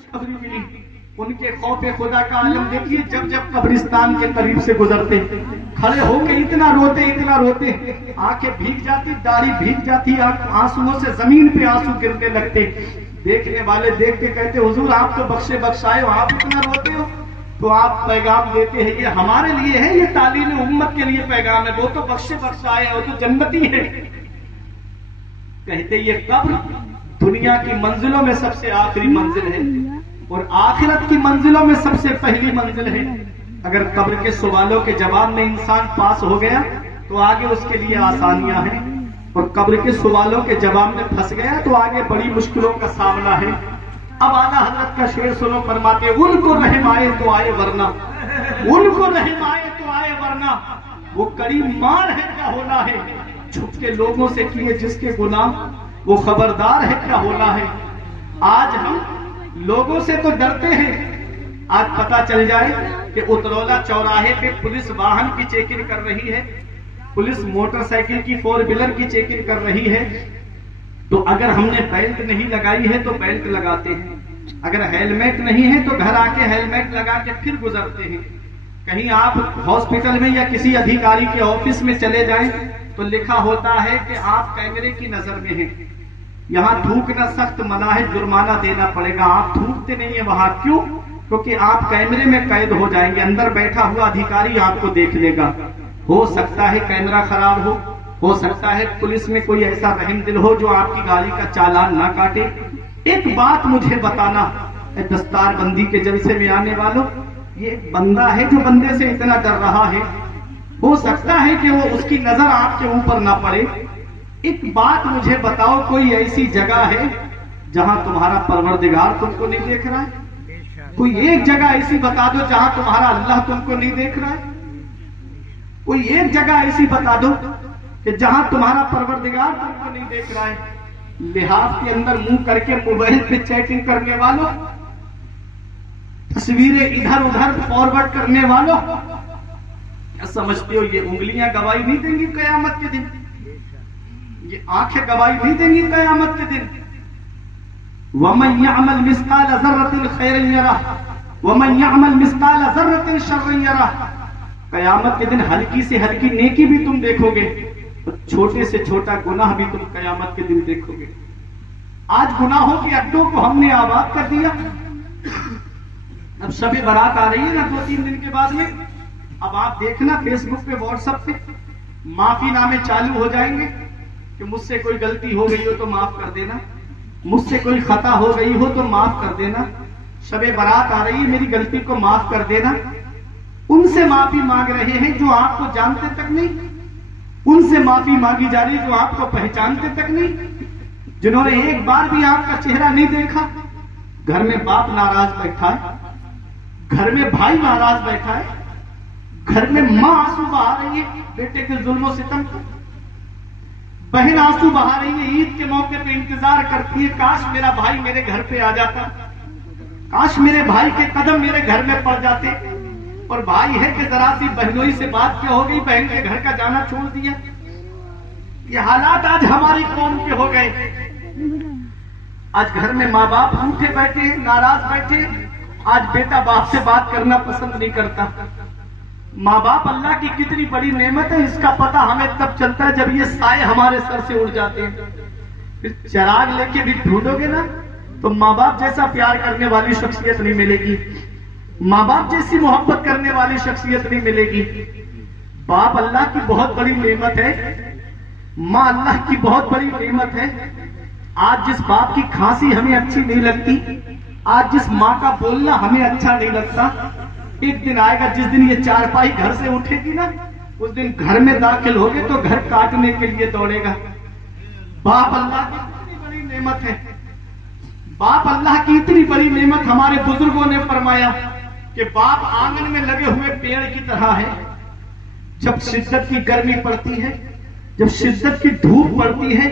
खुशखबरी मिली। उनके खौफ खुदा का आलम देखिए, जब जब कब्रिस्तान के करीब से गुजरते खड़े होके इतना रोते, आंखें भीग जाती, दाढ़ी भीग जाती, आंसुओं से जमीन पे आंसू गिरने लगते। देखने वाले देख के कहते, हुजूर आप तो बख्शे बख्शाए हो, आप इतना रोते हो? तो आप पैगाम देते हैं, ये हमारे लिए है, ये तालीम उम्मत के लिए पैगाम है। वो तो बख्शे बख्शाए है, वो तो जन्नती है। कहते ये कब्र दुनिया की मंजिलों में सबसे आखिरी मंजिल है और आखिरत की मंजिलों में सबसे पहली मंजिल है। अगर कब्र के सवालों के जवाब में इंसान पास हो गया तो आगे उसके लिए आसानियां हैं, और कब्र के सवालों के जवाब में फंस गया तो आगे बड़ी मुश्किलों का सामना है। अब आला हजरत का शेर सुनो, फरमाते उनको रहम आए तो आए वरना, उनको रहम आए तो आए वरना, वो कड़ी मार है क्या होना है, छुप के लोगों से किए जिसके गुनाह वो खबरदार है क्या होना है। आज हम लोगों से तो डरते हैं, आज पता चल जाए कि उतरौला चौराहे पे पुलिस वाहन की चेकिंग कर रही है, पुलिस मोटरसाइकिल की 4 व्हीलर की चेकिंग कर रही है, तो अगर हमने बेल्ट नहीं लगाई है तो बेल्ट लगाते हैं, अगर हेलमेट नहीं है तो घर आके हेलमेट लगा के फिर गुजरते हैं। कहीं आप हॉस्पिटल में या किसी अधिकारी के ऑफिस में चले जाएं तो लिखा होता है कि आप कैमरे की नजर में हैं, यहाँ थूकना सख्त मना है, जुर्माना देना पड़ेगा। आप थूकते नहीं है वहां, क्यों? क्योंकि आप कैमरे में कैद हो जाएंगे, अंदर बैठा हुआ अधिकारी आपको देख लेगा। हो सकता है कैमरा खराब हो सकता है पुलिस में कोई ऐसा रहम दिल हो जो आपकी गाड़ी का चालान ना काटे। एक बात मुझे बताना, दस्तार बंदी के जलसे में आने वालों, ये बंदा है जो बंदे से इतना डर रहा है, हो सकता है कि वो उसकी नजर आपके ऊपर ना पड़े। एक बात मुझे बताओ, कोई ऐसी जगह है जहां तुम्हारा परवरदिगार तुमको नहीं देख रहा है? कोई एक जगह ऐसी बता दो जहां तुम्हारा अल्लाह तुमको नहीं देख रहा है? कोई एक जगह ऐसी बता दो कि जहां तुम्हारा परवरदिगार तुमको नहीं देख रहा है। लिहाज के अंदर मुंह करके मोबाइल पे चैटिंग करने वालों, तस्वीरें इधर उधर फॉरवर्ड करने वालों, क्या समझते हो ये उंगलियां गवाही नहीं देंगी कयामत के दिन? ये आंखें गवाही नहीं देंगी कयामत के दिन? वमन यअमल मिस्काल ज़र्रतिन खैरन यरह वमन यअमल मिस्काल ज़र्रतिन शर्रन यरह। कयामत के दिन हल्की से हल्की नेकी भी तुम देखोगे, छोटे से छोटा गुनाह भी तुम कयामत के दिन देखोगे। आज गुनाहों के अड्डों को हमने आबाद कर दिया। अब शबे बारात आ रही है ना 2-3 दिन के बाद में, अब आप देखना फेसबुक पे व्हाट्सएप पे माफी नामे चालू हो जाएंगे कि मुझसे कोई गलती हो गई हो तो माफ कर देना, मुझसे कोई खता हो गई हो तो माफ कर देना, शबे बारात आ रही है मेरी गलती को माफ कर देना। उनसे माफी मांग रहे हैं जो आपको जानते तक नहीं, उनसे माफी मांगी जा रही जो आपको पहचानते तक नहीं, जिन्होंने एक बार भी आपका चेहरा नहीं देखा। घर में बाप नाराज बैठा है, घर में भाई नाराज बैठा है, घर में मां आंसू बहा रही है बेटे के जुल्म सितम को, बहन आंसू बहा रही है, ईद के मौके पे इंतजार करती है काश मेरा भाई मेरे घर पे आ जाता, काश मेरे भाई के कदम मेरे घर में पड़ जाते। और भाई है कि जरा सी बहनोई से बात क्या हो गई, बहन के घर का जाना छोड़ दिया। ये हालात आज हमारी कौम के हो गए। आज घर में माँ बाप रूठे बैठे, नाराज बैठे, आज बेटा बाप से बात करना पसंद नहीं करता। माँ बाप अल्लाह की कितनी बड़ी नेमत है, इसका पता हमें तब चलता है जब ये साए हमारे सर से उड़ जाते हैं। फिर चिराग लेके भी ढूंढोगे ना तो माँ बाप जैसा प्यार करने वाली शख्सियत नहीं मिलेगी, माँ बाप जैसी मोहब्बत करने वाली शख्सियत नहीं मिलेगी। बाप अल्लाह की बहुत बड़ी नेमत है, माँ अल्लाह की बहुत बड़ी नेमत है। आज जिस बाप की खांसी हमें अच्छी नहीं लगती, आज जिस माँ का बोलना हमें अच्छा नहीं लगता, एक दिन आएगा जिस दिन ये चारपाई घर से उठेगी ना, उस दिन घर में दाखिल होगे तो घर काटने के लिए दौड़ेगा। बाप अल्लाह की इतनी बड़ी नेमत है, बाप अल्लाह की इतनी बड़ी नेमत। हमारे बुजुर्गों ने फरमाया कि बाप आंगन में लगे हुए पेड़ की तरह है। जब शिद्दत की गर्मी पड़ती है, जब शिद्दत की धूप पड़ती है,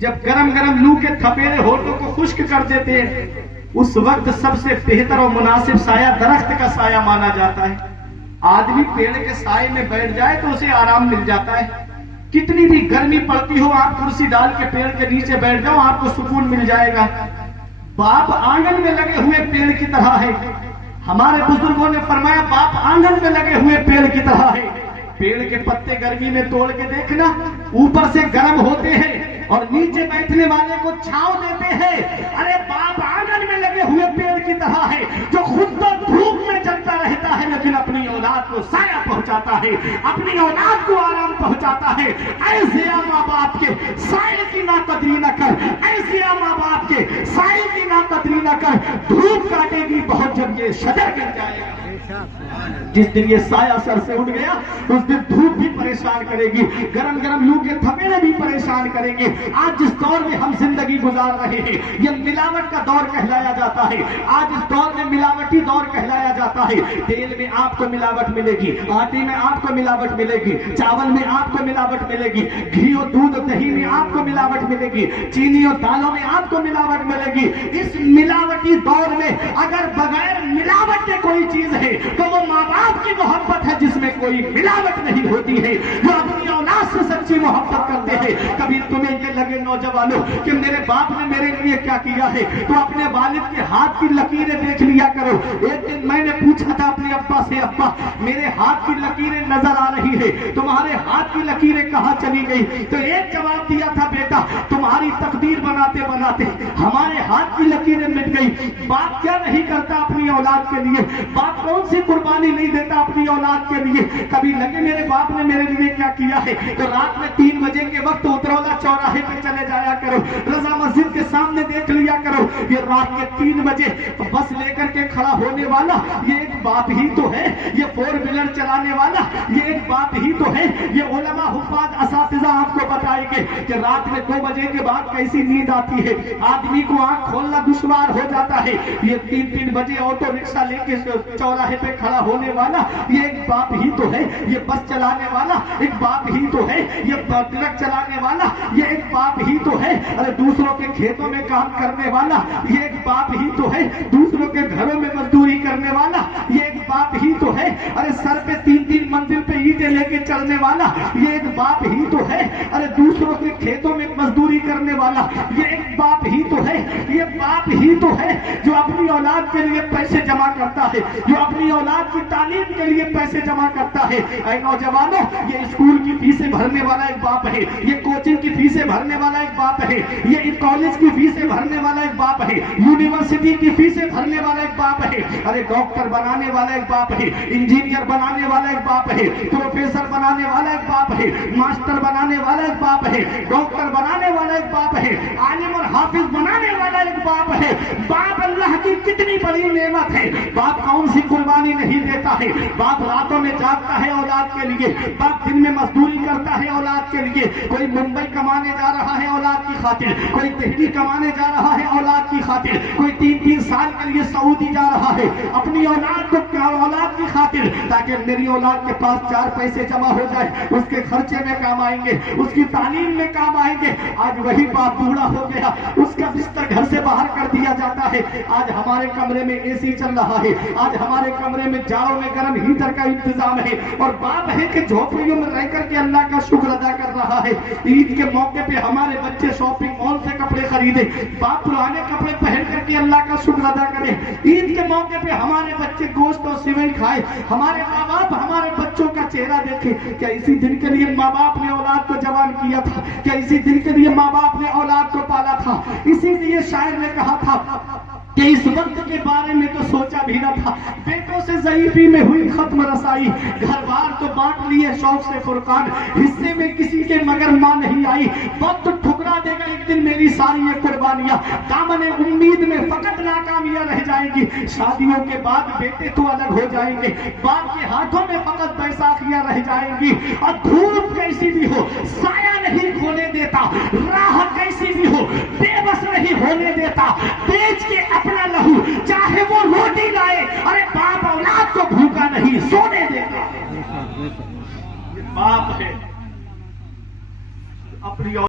जब गरम गरम लू के थपेड़े होठों को खुश्क कर देते हैं, उस वक्त सबसे बेहतर और मुनासिब साया दरख्त का साया माना जाता है। आदमी पेड़ के साए में बैठ जाए तो उसे आराम मिल जाता है। कितनी भी गर्मी पड़ती हो, आप कुर्सी डाल के पेड़ के नीचे बैठ जाओ, आपको सुकून मिल जाएगा। बाप आंगन में लगे हुए पेड़ की तरह है। हमारे बुजुर्गों ने फरमाया बाप आंगन में लगे हुए पेड़ की तरह है। पेड़ के पत्ते गर्मी में तोड़ के देखना, ऊपर से गर्म होते हैं और नीचे बैठने वाले को छांव देते हैं। अरे बाप आंगन में लगे हुए पेड़ की तरह है, जो खुद तो धूप में जलता रहता है लेकिन अपनी औलाद को साया पहुंचाता है, अपनी औलाद को आराम पहुंचाता है। ऐसे माँ बाप के साये की ना कदरी न कर, ऐसे माँ बाप के साये की ना कदरी न कर। धूप काटेगी बहुत जब ये शजर गिर जाएगा। जिस दिन ये साया सर से उठ गया उस दिन धूप भी परेशान करेगी, गरम गरम लू के थपेड़े भी परेशान करेंगे। आज जिस दौर में हम जिंदगी गुजार रहे हैं ये मिलावट का दौर कहलाया जाता है। आज इस दौर में मिलावटी दौर कहलाया जाता है। तेल में आपको मिलावट मिलेगी, आटे में आपको मिलावट मिलेगी, चावल में आपको मिलावट मिलेगी, घी और दूध और दही में आपको मिलावट मिलेगी, चीनी और दालों में आपको मिलावट मिलेगी। इस मिलावटी दौर में अगर बगैर मिलावट के कोई चीज है तो वो माँ बाप की मोहब्बत है जिसमें कोई मिलावट नहीं होती है, जो अपनी औलाद से सच्ची मोहब्बत करते हैं। कभी तुम्हें ये लगे नौजवानों कि मेरे बाप ने मेरे लिए क्या किया है, तो अपने वालिद के हाथ की लकीरें देख लिया करो। एक दिन मैंने पूछा था अपने अब्बा से, अब्बा मेरे हाथ की लकीरें नजर आ रही है, तुम्हारे हाथ की लकीरें कहाँ चली गई? तो एक जवाब दिया था, बेटा तुम्हारी तकदीर बनाते बनाते हमारे हाथ की लकीरें मिट गई। बाप क्या नहीं करता अपनी औलाद के लिए, बाप कौन सी कुर्बानी नहीं देता अपनी औलाद के लिए। कभी लगे मेरे बाप ने मेरे लिए क्या किया है, तो रात में 3 बजे के वक्त उतरौला चौराहे पे चले जाया करो, रजा मस्जिद के सामने देख लिया करो। ये रात के 3 बजे बस लेकर के खड़ा होने वाला ये एक बाप ही तो है, ये 4 व्हीलर चलाने वाला ये एक बाप ही तो है। ये उलमा हुफ्फाज असातिज़ा आपको बताएंगे कि रात में 2 बजे के बाद कैसी नींद आती है, आदमी को आंख खोलना दुश्वार हो जाता है। ये 3-3 बजे ऑटो रिक्शा लेके चौराहे पे खड़ा होने वाला ये एक बाप ही तो है। ये बस चलाने वाला एक बाप ही तो है, ये ट्रक चलाने वाला ये एक बाप ही तो है। अरे दूसरों के खेतों में काम करने वाला ये एक बाप ही तो है, दूसरों के घरों में मजदूरी करने वाला ये एक बाप ही तो है। अरे सर पे 3-3 मंजिल पे ईंटें लेके चलने वाला ये एक बाप ही तो है। अरे दूसरों के खेतों में मजदूरी करने वाला ये एक बाप ही तो है। ये बाप ही तो है जो अपनी औलाद के लिए पैसे जमा करता है, जो अपनी औलाद की तालीम के लिए पैसे जमा करता है। ऐ नौजवानों ये स्कूल की फीसें भरने वाला एक बाप है, ये कोचिंग की फीसें भरने वाला एक बाप है, ये कॉलेज की फीसें भरने वाला एक बाप है, यूनिवर्सिटी की फीसें भरने वाला एक बाप है। अरे डॉक्टर बनाने वाला एक बाप है, इंजीनियर बनाने वाला एक बाप है, प्रोफेसर बनाने वाला एक बाप है, मास्टर बनाने वाला एक बाप है, डॉक्टर बनाने वाला एक बाप है, आलिम और हाफिज बनाने वाला एक बाप है। बाप अल्लाह की कितनी बड़ी नेमत है। बाप कौन सी कुर्बानी नहीं देता है। बाप रातों में जागता है औलाद के लिए, बाप दिन में मजदूरी करता है औलाद के लिए। कोई मुंबई कमाने जा रहा है औलाद की खातिर, कोई दिल्ली कमाने जा रहा है औलाद की खातिर, कोई 3-3 साल के लिए सऊदी जा रहा है अपनी औलाद को औलाद की खातिर, ताकि मेरी औलाद के पास 4 पैसे जमा हो जाए, उसके खर्चे में काम आएंगे, उसकी तालीम में काम आएंगे। आज वही बाप बूढ़ा हो गया, उसका बिस्तर घर से बाहर कर दिया जाता है। आज हमारे कमरे में एसी चल रहा है, आज हमारे कमरे में जाड़ों में गर्म हीटर का इंतजाम है, और बाप है कि झोपड़ियों में रह करके अल्लाह का शुक्र अदा कर रहा है। ईद के मौके पे हमारे बच्चे शॉपिंग मॉल से कपड़े खरीदे, बाप पुराने कपड़े पहन करके अल्लाह का शुक्र अदा करे। ईद के मौके पे हमारे बच्चे गोश्त और सिवई खाए, हमारे माँ बाप हमारे बच्चों का चेहरा देखे। क्या इसी दिन के लिए माँ बाप ने औलाद को जवान किया था? क्या इसी दिन के लिए माँ बाप ने औलाद को पाला था? इसीलिए शायर ने कहा था कि इस वक्त के बारे में तो सोचा भी न था, बेटों से ज़ईफ़ी में हुई खत्म रसाई, घर बार तो बांट लिए शौक से फुरकान, हिस्से में किसी के मगर माँ नहीं आई। वक्त ठुकरा देगा एक दिन मेरी सारी ये कुर्बानियां, दामने उम्मीद में फकत नाकामियां रह जाएंगी। शादियों के बाद बेटे तो अलग हो जाएंगे, बाप के हाथों में फकत बैसाखियां रह जाएंगी। और धूप कैसी भी हो साया नहीं खोने देता, राह कैसी भी हो बेबस नहीं होने देता, बेच के अपना लहू चाहे वो रोटी लाए, अरे बाप औलाद को भूखा नहीं सोने देता। बाप है अपनी